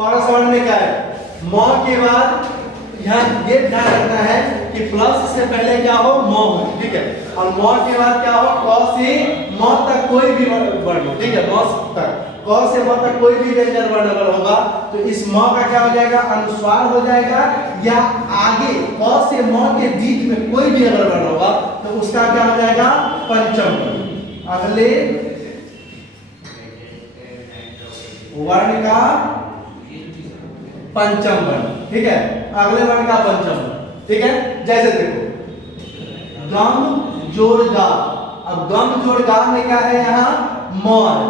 कौन सा वर्ण में क्या है? म के बाद यहाँ ये ध्यान रखना है कि प्लस से पहले क्या हो? म हो, ठीक है। और म के बाद क्या हो? क से म तक कोई भी वर्ण हो, ठीक है। म तक क से म तक कोई भी व्यंजन वर्ण अगर होगा तो इस म का क्या हो जाएगा? अनुस्वार हो जाएगा, या आगे क से म के बीच में कोई भी अगर वर्ण होगा तो उसका क्या हो जाएगा? पंचम वर्ण। अगले वर्ण का पंचम वर्ण, ठीक है। अगले वर्ण का पंचम वर्ण, ठीक है। जैसे देखो गम जोड़ गा, अब गम जोड़ गा में क्या है? यहाँ म है,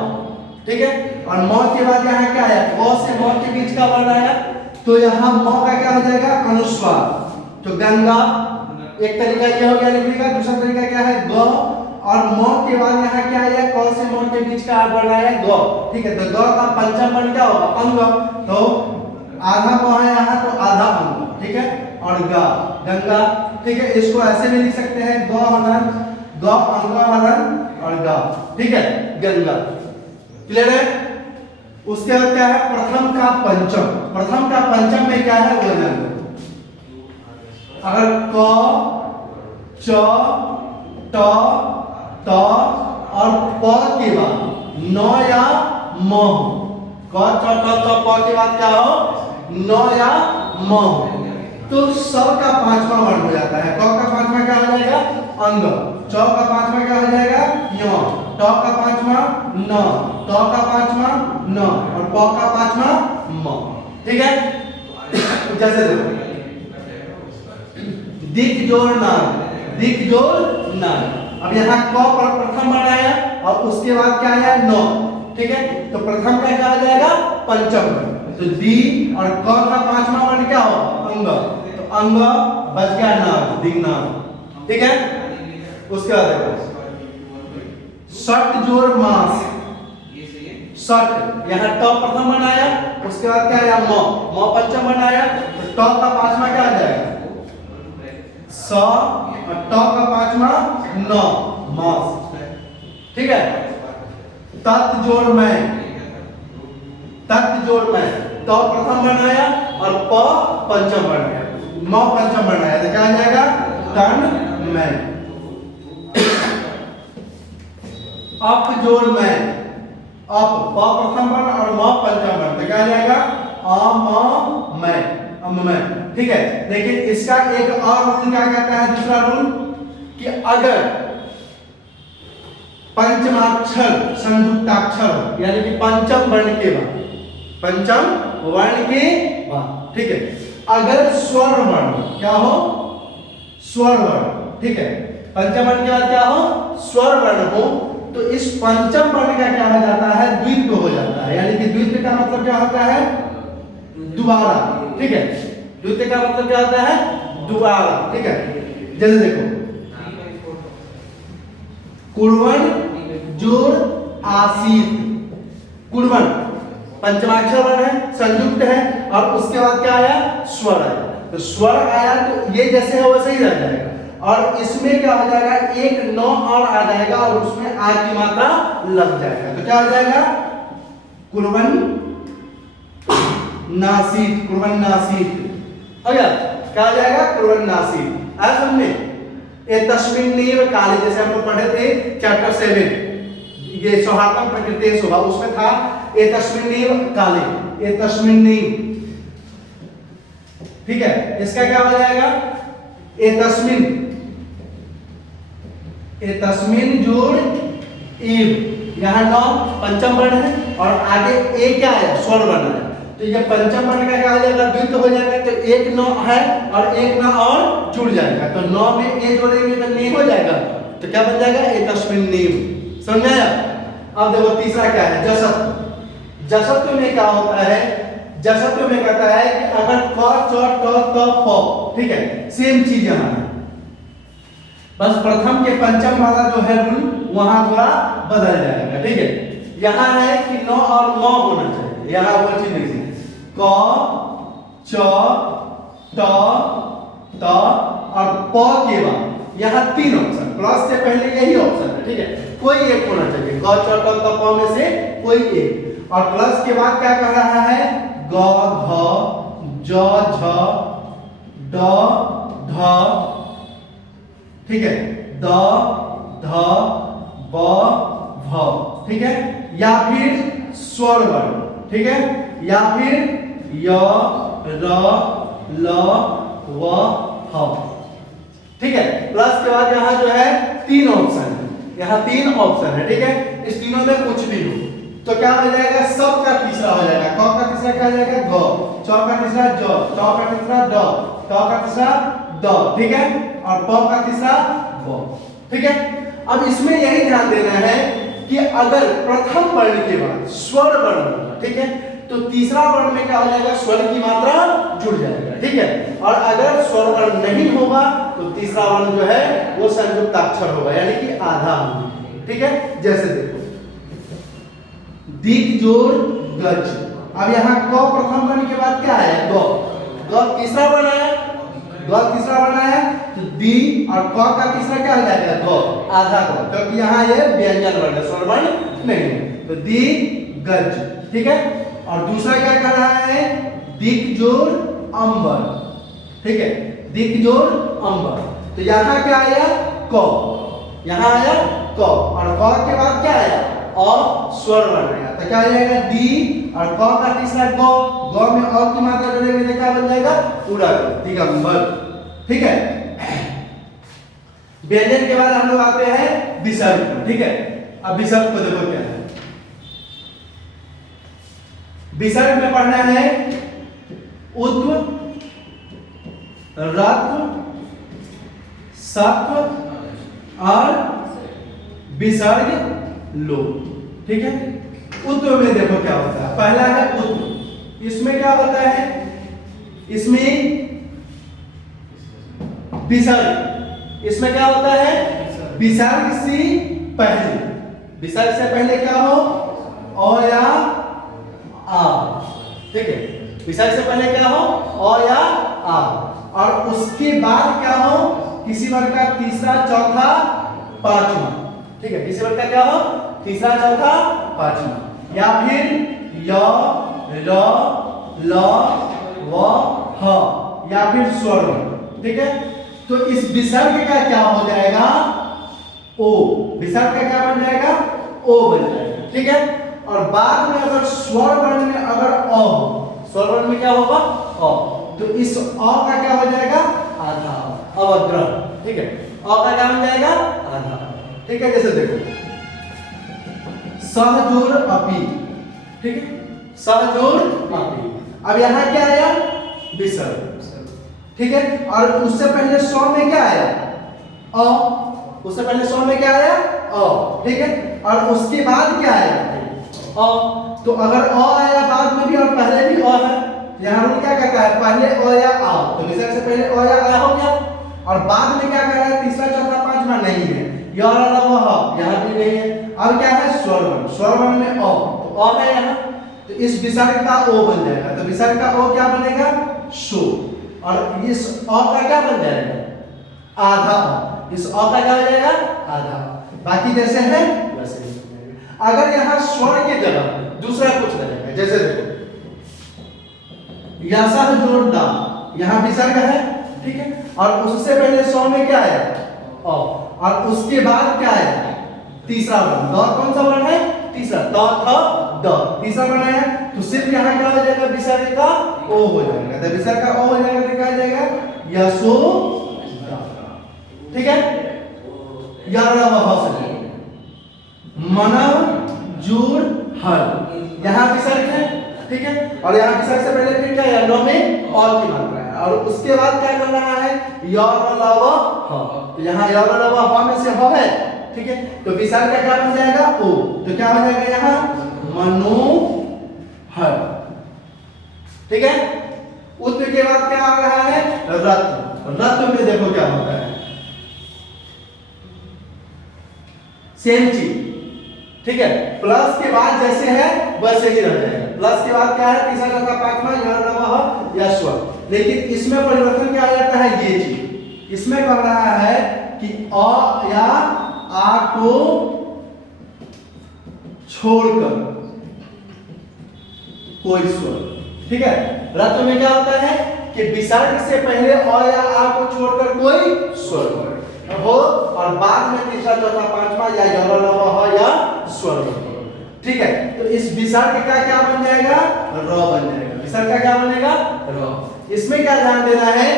ठीक है। और म के बाद यहाँ क्या है? क से म के बीच का वर्ण आया, तो यहाँ म का क्या हो जाएगा? अनुस्वार। तो गंगा एक तरीका ये हो गया लिखने का। दूसरा तरीका क्या है? ग, और म के बाद यहाँ क्या आया? क से म के बीच का वर्ण आया ग, ठीक है। तो ग का पंचम वर्ण क्या होगा? अंग। तो आधा म है यहाँ, तो आधा अंग, ठीक है। और गा गंगा, ठीक है। इसको ऐसे भी लिख सकते हैं ग हरण, ग अंग हरण और गा, ठीक है, गंगा। क्लियर है? उसके बाद क्या है? प्रथम का पंचम। प्रथम का पंचम में क्या है? वजन। अगर क, च, ट, त और प के बाद न या म हो, क, च, ट, त, प के बाद क्या हो? न या म हो, तो स का पांचवा वर्ण हो जाता है। क का पांचवा क्या हो जाएगा? अंग। च का पांचवा क्या हो जाएगा? य। ट का पांचवा न, त का पांचवा न और प का पांचवा म, ठीक है। जैसे देखो दिक जोड़ नार, दिक जोड़ नार। अब यहाँ क पर प्रथम वर्ण आया और उसके बाद क्या आया? न, ठीक है। तो प्रथम का क्या हो जाएगा? पंचम वर्ण। तो दी और क का पांचवा वर्ण क्या हो? अंग। तो अंग बच गया नार, दिग्नार, ठीक है। उसके बाद देखो सट जोड़ मास, सट, यहाँ ट प्रथम वर्ण आया, उसके बाद क्या आया? म, म पंचम वर्ण आया, तो ट का पांचवा क्या आ जाएगा? स और ट का पांचवा न, मास, ठीक है। तत् जोड़ मैं, तत् जोड़ मैं, त प्रथम वर्ण आया और प पंचम वर्ण आया, म पंचम वर्ण आया, तो क्या आ जाएगा? तन मैं। अप जोड़ मैं, अप प प्रथम वर्ण और म पंचम वर्ण, तो क्या आ जाएगा? अम मैं, अम मैं, ठीक है। लेकिन इसका एक और रूल क्या कहता है? दूसरा रूल कि अगर पंचमाक्षर संयुक्ताक्षर हो, यानी कि पंचम वर्ण के बाद, पंचम वर्ण के बाद, ठीक है। अगर स्वर वर्ण, क्या हो? स्वर वर्ण, ठीक है। पंचम वर्ण के बाद क्या हो? स्वर वर्ण हो, तो इस पंचम वर्ण का क्या हो जाता है? द्वित्व हो जाता है। यानी कि द्वित्व का मतलब क्या होता है? दोबारा, ठीक है। द्वित्व का मतलब क्या होता है? दोबारा, ठीक है। जैसे देखो कुर्वण जोड़ आसीत, कुर्वण पंचमाक्षर वर्ण है, संयुक्त है, और उसके बाद क्या आया? स्वर आया। तो स्वर आया तो ये जैसे है वैसे ही रह जाएगा, और इसमें क्या हो जाएगा? एक न और आ जाएगा और उसमें आ की मात्रा लग जाएगा, तो क्या हो जाएगा? कुर्वण नासित, कुर्वण नासित हो गया। क्या हो जाएगा? कुर्वण नासित। आया समझ में? ए तस्मिन्नेव काले, जैसे हम लोग पढ़े थे चैप्टर 7, ये सौहार्दम प्रकृति शोभा, उसमें था ए तस्मिन्नेव काले, ए तस्मिन्नेव, ठीक है। इसका क्या हो जाएगा? ए तस्मिन, ए तस्मिन जोड़ एव, यहां नौ पंचम वर्ण है और आगे ए क्या है? स्वर वर्ण है, तो ये पंचम वर्ण का क्या हो जाएगा? द्वित्व हो जाएगा, तो एक नौ है और एक ना और जुड़ जाएगा, तो नौ में ए जोड़ेंगे तो ने हो जाएगा, तो क्या बन जाएगा? ए तस्मिन नेम। समझ आया? अब देखो तीसरा क्या है? जसत्व। जसत्व में क्या होता है? जसत्व में कहता है कि अगर क, च, ट, त, प, ठीक है, सेम चीज यहां है, बस प्रथम के पंचम वाला जो है रूल वहां थोड़ा बदल जाएगा, ठीक है। यहां है कि न और म होना चाहिए, यहां वो चीज नहीं, क, च, ट, त और प के बाद यहां तीन ऑप्शन, प्लस से पहले यही ऑप्शन है, ठीक है। कोई एक होना चाहिए, क, च, ट, त, प में से कोई एक। और प्लस के बाद क्या कर रहा है, ग घ ज झ ड ध, ठीक है, द ध ब भ, ठीक है, या फिर स्वर वर्ण, ठीक है, या फिर य र ल व ह, ठीक है। प्लस के बाद यहाँ जो है 3 ऑप्शन है, यहाँ 3 ऑप्शन है, ठीक है। इस तीनों में कुछ भी हो तो क्या हो जाएगा, सब का तीसरा हो जाएगा। क का तीसरा क्या हो जाएगा, ग, च का तीसरा ज, ट का तीसरा ड, ट का तीसरा द, ठीक है, और प का तीसरा ब, ठीक है। अब इसमें यही ध्यान देना है कि अगर प्रथम वर्ण के बाद स्वर वर्ण होगा, ठीक है, तो तीसरा वर्ण में क्या हो जाएगा, स्वर की मात्रा जुड़ जाएगा, ठीक है। और अगर स्वर वर्ण नहीं होगा तो तीसरा वर्ण जो है वो संयुक्ताक्षर होगा, यानी कि आधा होगा, ठीक है। जैसे देखो दिक जोड़ गज, अब यहाँ क प्रथम वर्ण के बाद क्या है, ग, ग तीसरा वर्ण आया, ग तीसरा वर्ण आया, तो दी और क का तीसरा क्या हो जाएगा, ग, आधा ग, क्योंकि यहाँ ये व्यंजन वर्ण है, स्वर वर्ण नहीं है, तो दी गज, ठीक है। और दूसरा क्या कर रहा है, दिक जोड़ अंबर, ठीक है, दिक जोड़ अंबर, तो यहाँ क्या आया, क, यहाँ आया क, और क के बाद क्या आया, अ स्वर वर्ण आया, तो क्या हो जाएगा, दी और क का तीसरा ग, ग में अ की मात्रा जोड़ेंगे तो क्या बन जाएगा, पूरा दिगंबर, ठीक है। व्यंजन के बाद हम लोग आते हैं विसर्ग, ठीक है। अब विसर्ग को देखो क्या है, विसर्ग में पढ़ना है उत्व, रत्व, सत्व और विसर्ग लोप, ठीक है। उत्व में देखो क्या होता है, पहला है उत्व, इसमें क्या होता है, इसमें विसर्ग, इसमें क्या होता है, विसर्ग से पहले, विसर्ग से पहले क्या हो, अ या आ, ठीक है, विसर्ग से पहले क्या हो, अ या आ, और उसके बाद क्या हो, किसी वर्ग का तीसरा चौथा पांचवा, ठीक है, किसी वर्ग का क्या हो, तीसरा चौथा पांचवा, या फिर य र ल व ह, या फिर स्वर वर्ण, ठीक है। तो इस विसर्ग का क्या हो जाएगा, ओ, विसर्ग का क्या बन जाएगा, ओ बन जाएगा, ठीक है। और बाद में अगर स्वर वर्ण में अगर अ हो, स्वर वर्ण में क्या होगा, अ, तो इस अ का क्या हो जाएगा, आधा, अवग्रह, ठीक है, अ का क्या बन जाएगा, आधा, ठीक है। जैसे देखो सहजोर अपी, ठीक है, सहजोर अपी, अब यहाँ क्या आया, विसर्ग, ठीक है। और उससे पहले स्व में क्या आया, अ, उससे पहले स्व में क्या आया, अ, ठीक है, और उसके बाद क्या आया, अ, तो अगर अ आया बाद में भी और पहले भी अ है, यहाँ रूल क्या कहता है, पहले अ या आ, तो विसर्ग से पहले अ या आ हो गया, और बाद में क्या कर रहा है, तीसरा चौथा पांचवा नहीं है, य र ल व ह यहाँ भी नहीं है, अब क्या है, स्वर वर्ण, स्वर वर्ण में अ, तो अ है यहाँ, तो इस विसर्ग का ओ बन जाएगा, तो विसर्ग का ओ क्या बनेगा, शो, और इस अ का क्या बन जाएगा, आधा, इस अ का क्या हो जाएगा, आधा, बाकी जैसे है वैसे ही। अगर यहाँ स्वर के जगह दूसरा कुछ रहेगा, जैसे देखो यशः जोड़ दा, यहाँ विसर्ग है, ठीक है, और उससे पहले स्व में क्या आया, अ, और उसके बाद क्या आया, तीसरा वर्ण, द कौन सा वर्ण है, तीसरा, त थ द, तीसरा वर्ण है, तो सिर्फ यहाँ क्या हो जाएगा, विसर्ग का ओ हो जाएगा, तो विसर्ग का ओ हो जाएगा तो क्या हो जाएगा, यशो, ठीक है, या र व ह से मनव जोड़ हर, यहाँ विसर्ग है, ठीक है, और यहाँ विसर्ग से पहले फिर क्या है, न में और की मात्रा है, और उसके बाद क्या कर रहा है, य र ल व ह, तो यहाँ य र ल व ह में से ह है, ठीक है, तो विसर्ग का क्या बन जाएगा, ओ, तो क्या हो जाएगा यहाँ, मनोहर, ठीक है। उत्तर के बाद क्या आ रहा है, रत्न, रत्न में देखो क्या होता है, सेम चीज, ठीक है, प्लस के बाद जैसे है वैसे ही रह जाएगा, प्लस के बाद क्या है, तीसरा चौथा पांचवा, या स्वर, लेकिन इसमें परिवर्तन क्या आ जाता है, ये चीज, इसमें कह रहा है कि अ या आ को छोड़कर, कोई स्वर। ठीक है, रत्व में क्या होता है कि विसर्ग से पहले अ या आ को छोड़कर कोई स्वर हो और बाद में तीसरा चौथा पांचवा या या स्वर हो। ठीक है, तो इस विसर्ग का क्या बन जाएगा, र बन जाएगा। विसर्ग का क्या बनेगा, र। इसमें क्या ध्यान देना है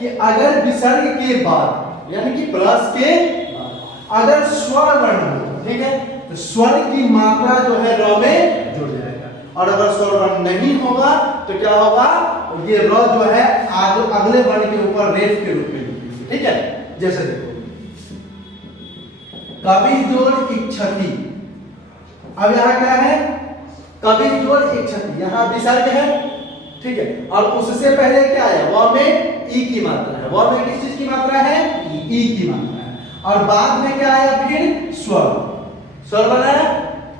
कि अगर विसर्ग के बाद यानी कि प्लस के अगर स्वर वर्ण हो, ठीक है, तो स्वर की मात्रा जो है र में जुड़ जाएगा। और अगर स्वर वर्ण नहीं होगा तो क्या होगा, ये र जो है अगले वर्ण के ऊपर रेफ के रूप में लिखेंगे। ठीक है, जैसे देखो कवि जोड़ इच्छति। अब यहाँ क्या है, कवि जोड़ इच्छति, यहाँ विसर्ग है। ठीक है, और उससे पहले क्या है, व में ई की मात्रा है। व में किस चीज की मात्रा है, ई की मात्रा है। और बाद में क्या आया, फिर स्वर, स्वर बना है।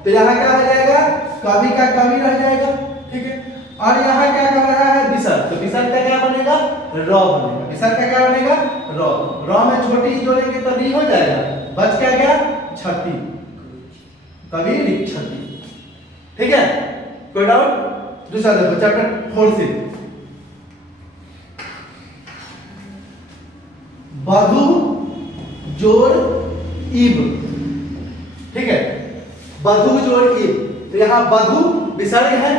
तो यहाँ क्या हो जाएगा, कवि का कवि रह जाएगा। ठीक है, और यहाँ क्या कर रहा है, विसर्ग। तो विसर्ग का क्या बनेगा, र बनेगा। विसर्ग का क्या बनेगा, र। र में छोटी जोड़ेंगे तो री हो जाएगा, बच क्या गया, छति, कवि इच्छति। ठीक है, कोई डाउट। दूसरा देखो चैप्टर 4 से, बधु जोड़ इब। ठीक है, बधु जोड़ इब। तो यहाँ बधु विसर्ग है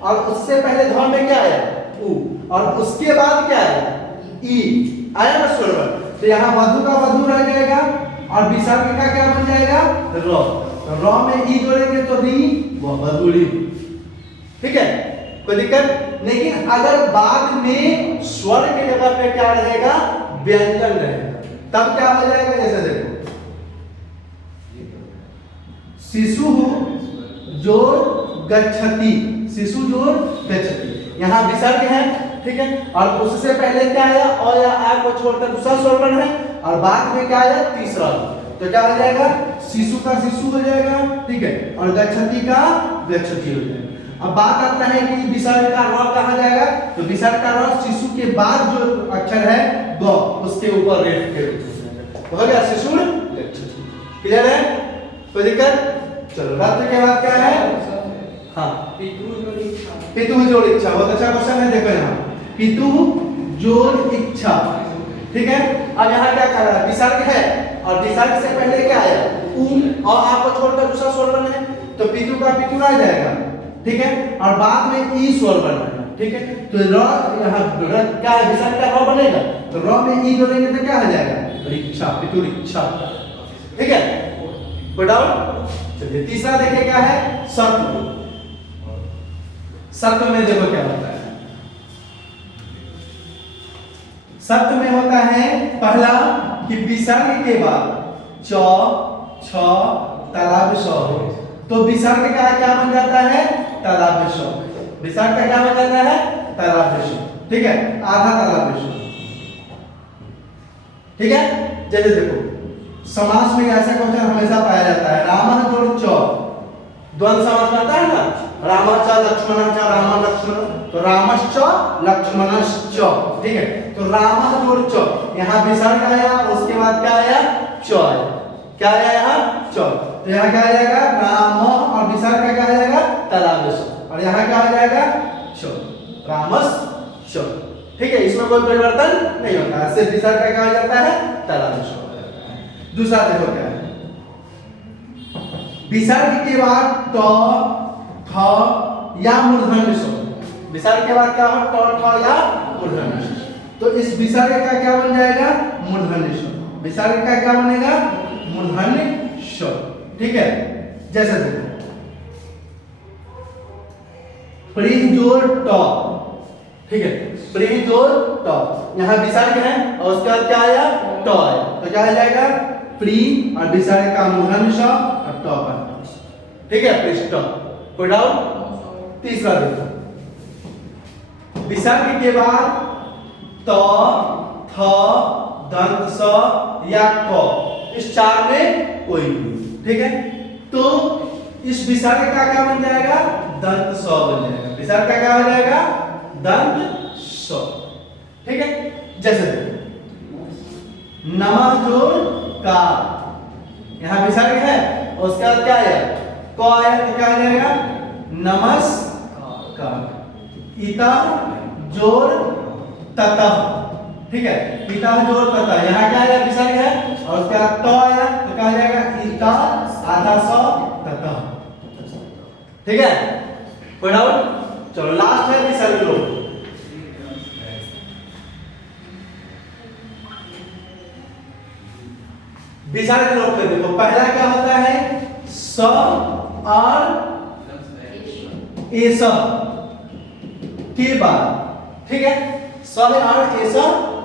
और उससे पहले ध्वन में क्या आया, उ, और उसके बाद क्या आया, ई आया ना स्वर वर्ण। तो यहाँ बधु का बधु रह जाएगा और विसर्ग का क्या बन जाएगा, र। र में ई जोड़ेंगे तो री, वो बधुरी। ठीक है, कोई दिक्कत। लेकिन अगर बाद में स्वर की जगह पे क्या रहेगा, व्यंजन रहेगा, तब क्या हो जाएगा, जैसे देखो शिशु जोड़ गच्छति। शिशु जोड़ गच्छति, यहाँ विसर्ग है। ठीक है, और उससे पहले क्या आया, अ या आ को छोड़कर दूसरा स्वर वर्ण है और बाद में क्या आया, तीसरा। तो क्या हो जाएगा, शिशु का शिशु हो जाएगा। ठीक है, और गच्छति का गच्छति हो जाएगा। अब बात आता है कि विसर्ग का र कहाँ जाएगा, तो विसर्ग का र शिशु के बाद जो अक्षर है ग, उसके ऊपर रेफ के रूप में जाएगा। तो हो गया शिशु गच्छति। क्लियर है, कोई दिक्कत। चलो रत्व के बाद क्या है, हाँ पितु जोड़ इच्छा। बहुत अच्छा क्वेश्चन है, देखो यहाँ पितु जोड़ इच्छा। ठीक है, अब यहाँ क्या कर रहा है, विसर्ग है और विसर्ग से पहले क्या आया, उ और आ को छोड़कर दूसरा स्वर वर्ण है, तो पितु का पितु रह जाएगा। ठीक है, और बाद में ई स्वर वर्ण है। ठीक है, तो र यहाँ क्या है, विसर्ग का र बनेगा, तो र में ई जोड़ेंगे तो क्या हो जाएगा, रिक्षा, पितु रिक्षा। ठीक है, कोई डाउट। चलिए तीसरा देखिए क्या है, सत्व। सत्व में देखो क्या होता है, सत्व में होता है पहला कि विसर्ग के बाद च छ तालाब स हो, तो विसर्ग का क्या बन जाता है, तालाब स। विसर्ग का क्या बन जाता है, तालाब स। ठीक है, आधा तालाब स। ठीक है, जैसे देखो समास में ऐसा क्वेश्चन हमेशा पाया जाता है, रामः जोड़ च, द्वंद्व समास आता है ना, रामः च लक्ष्मणः च, रामः लक्ष्मण, तो रामश्च लक्ष्मणश्च। ठीक है, तो रामः जोड़ च, यहाँ विसर्ग आया, उसके बाद क्या आया, च आया। क्या आया यहाँ, च। तो यहाँ क्या आ जाएगा, राम, और विसर्ग का क्या आ जाएगा, तालाबश, और यहाँ क्या हो जाएगा, च, रामस च। ठीक है, इसमें कोई परिवर्तन नहीं होता है, सिर्फ विसर्ग का क्या हो जाता है, तालाबश। दूसरा देखो क्या है, विसर्ग के बाद ट थ या मूर्धन्य ष। विसर्ग के बाद क्या हो, ट ठ या मूर्धन्य ष। तो इस विसर्ग का क्या बन जाएगा, मूर्धन्य ष। विसर्ग का क्या बनेगा, मूर्धन्य ष। ठीक है, जैसे देखो प्रीह जोड़ ट। ठीक है, प्रीह जोड़ ट, यहाँ विसर्ग है और उसके बाद क्या आया, ट आया, तो क्या हो जाएगा, प्री और विसर्ग का मूर्धन्य ष और ट का। ठीक है, पृष्ठ। कोई डाउट। तीसरा देखो, विसर्ग के बाद त थ दंत स या क, इस चार में कोई नहीं। ठीक है, तो इस विसर्ग का क्या बन जाएगा, दंत स बन जाएगा। विसर्ग का क्या हो जाएगा, दंत स। ठीक है, जैसे नमः जोड़ का, यहाँ विसर्ग है और उसके बाद क्या आया, क आया, तो क्या हो जाएगा, नमस का, इतः जोड़ ततः, ठीक है, इतः जोड़ ततः, यहाँ क्या आएगा विसर्ग है और उसके बाद त आया तो क्या आ जाएगा इतः आधा स ततः, ठीक है, कोई डाउट? चलो लास्ट है विसर्ग लोप। विसर्ग लोप में देखो पहला क्या होता है स और एस के बाद, ठीक है, स और एस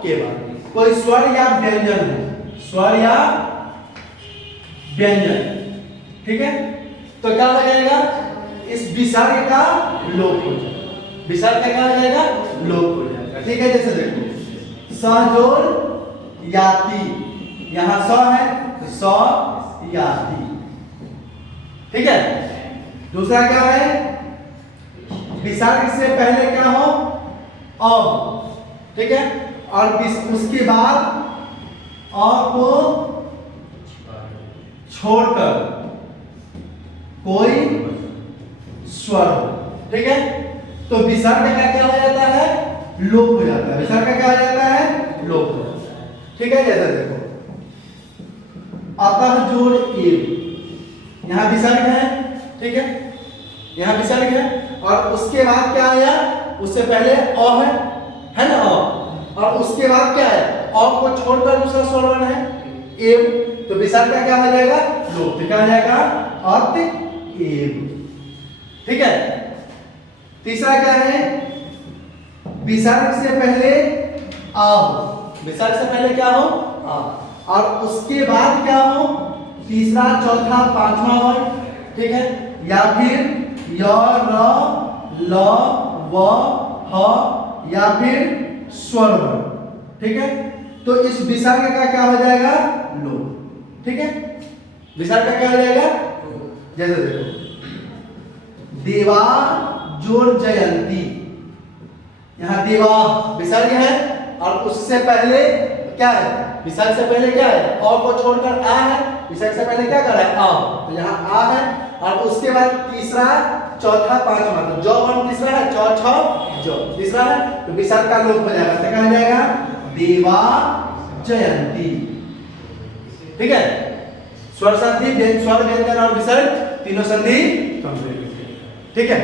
के बाद कोई स्वर या व्यंजन है, स्वर या व्यंजन, ठीक है, तो क्या हो जाएगा इस विसर्ग का लोप हो जाएगा, विसर्ग का क्या हो जाएगा लोप हो जाएगा, ठीक है। जैसे देखो स जोड़ याति, यहाँ स है तो स याति, ठीक है। दूसरा क्या है विसर्ग से पहले क्या हो अ, ठीक है, और उसके बाद अ को छोड़कर कोई स्वर हो, ठीक है, तो विसर्ग का क्या हो जाता है लोप हो जाता है, विसर्ग का क्या हो जाता है लोप हो जाता है, ठीक है। जैसे देखो अतः जोड़ एव, यहाँ विसर्ग है, ठीक है, यहाँ विसर्ग है और उसके बाद क्या आया, उससे पहले अ है ना अ, और उसके बाद क्या है अ को छोड़कर दूसरा स्वर वर्ण है एव, तो विसर्ग का क्या हो जाएगा लोप, क्या हो जाएगा अत एव, ठीक है। तीसरा क्या है विसर्ग से पहले आ हो, विसर्ग से पहले क्या हो आ, और उसके बाद क्या हो तीसरा चौथा पांचवा वर्ण, ठीक है, या फिर य र ल व ह या फिर स्वर वर्ण, ठीक है, तो इस विसर्ग का क्या हो जाएगा लोप, ठीक है, विसर्ग का क्या हो जाएगा, जैसे देखो देवा जोड़ जयंती, यहाँ देवा विसर्ग है और उससे पहले क्या है विसर्ग से पहले क्या है अ को छोड़कर आ है, विसर्ग से पहले क्या कर रहा है आ, तो यहाँ आ है और उसके बाद तीसरा चौथा पांचवा, तो जो वर्ण तीसरा है चौ छ जो तीसरा है, तो विसर्ग का लोप हो जाएगा, तो क्या हो जाएगा देवा जयंती, ठीक है। स्वर संधि, स्वर व्यंजन और विसर्ग तीनों संधि कंप्लीट, ठीक है।